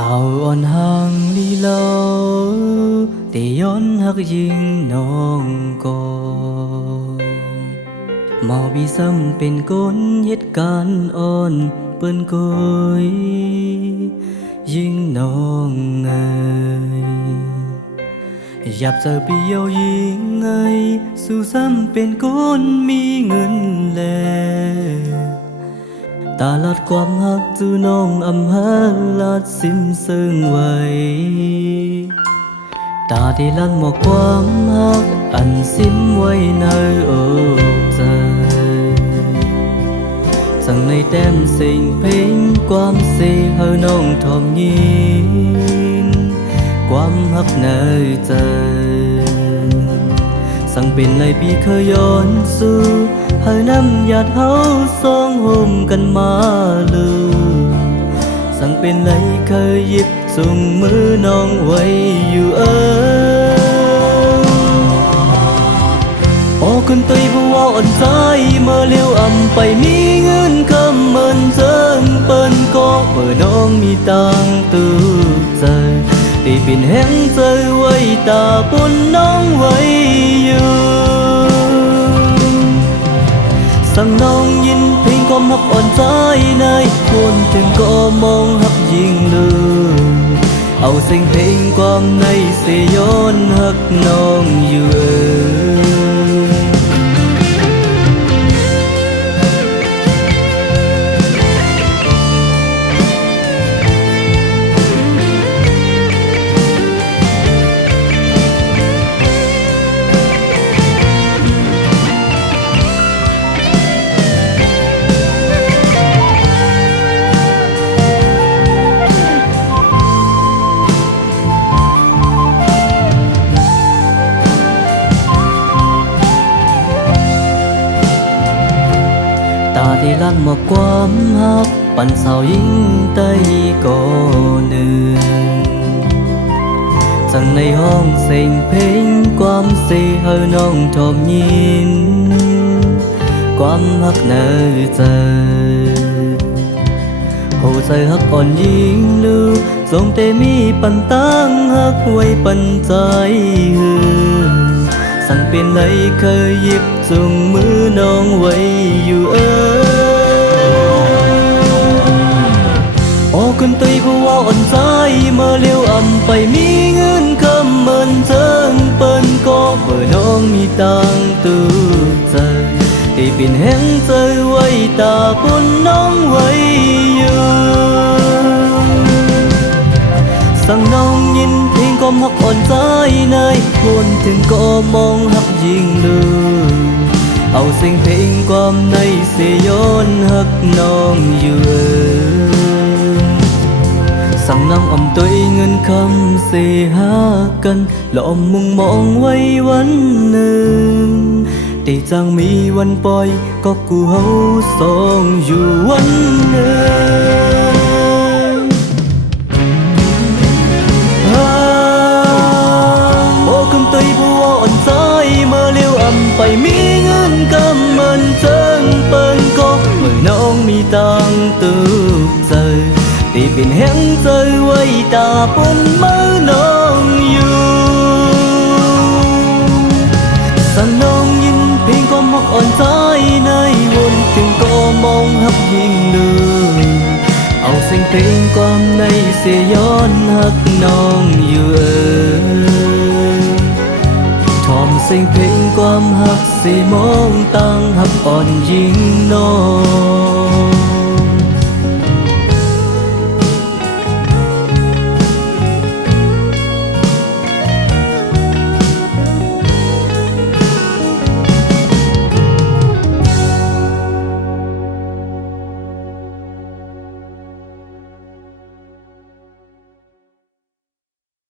สาวอ่อนห่างลีลาแต่ย้อนหักยิงน้องก่อนเมาบีซ้ำเป็นก้นเหตุการณ์อ่อนเปิ้นกอยยิงน้องไงหยับเจอปีเยายิงไงสู่ซ้ำเป็นก้นมีเงินแลตาลัดความหักจูน้องอำหาลัดสิ้นซึ่งไว้ตาที่ลันหมอกความหักอันสิ้นไว้ในอกใจสั่งในแต้มสิ่งเพลงความเสียเฮาน้องทอมยินความหักในใจสั่งเป็นไรพี่เคยย้อนสู่ให้น้ำหยาดเฮาสองห่มกันมาลืมสั่งเป็นไรเคยหยิบจุงมือน้องไว้อยู่โอ้คนตุยผู้ว่าอ่อนใจเมื่อเลี้ยวอ่ำไปมีเงินคำเมินเจิงเปิ้นก็เมื่อน้องมีตังตื้อใจตีปิ่นแห้งใจไว้ตาปนน้องไว้อยู่สั่งน้องยินเพลงความหักอ่อนใจในคนถึงก็มองหักยิ่งลืมเอาเสียงเพลงความในเสียย้อนหักน้องอยู่ตาที่ลั่นหมอกความหักปั่นสาวยิ่งใต้ก่อหนึ่งจังในห้องเสียงเพลงความเสียเฮาน้องทอมยินความหักในใจหัวใจหักอ่อนยิ่งลือทรงแต่มีปันตั้งหักไว้ปันใจหือสั่งเป็นไรเคยหยิบจุงมือน้องไว้อยู่โอ้คนตุยผู้ว่าอ่อนใจเมื่อเลี้ยวอ่ำไปมีเงินคำเมินเจิงเปิ้นก็เมื่อน้องมีตังตื้อใจที่ปิ่นแห้งใจไว้ตาปนน้องไว้อยู่สั่งน้องยินเพลงความหักอ่อนใจในคนถึงก็มองหักยิ่งลืมเอาเสียงเพลงความในเสียย้อนหักน้องอยู่สั่งน้องอมตัวเงินคำเสียหากันและอมมุงมองไว้วันหนึ่งแต่จังมีวันปล่อยก็กูเฮาสองอยู่วันหนึ่งโอ้คนตุยผู้ว่าอ่อนใจเมื่อเลี้ยวอ่ำไปมีเงินกำเมินเจิงเปิ้นก็เมื่อน้องมีตังตื้อใจตีเป็นแห้งใจไว้ตาปนมือน้องอยู่สั่งน้องยินเพลงความหักอ่อนใจในวนถึงก็มองหักยิ่งลืมเอาเสียงเพลงความในเสียย้อนหักน้องอยู่ทอมเสียงเพลงความหักเสียมองตั้งหักอ่อนยิ่งน้อง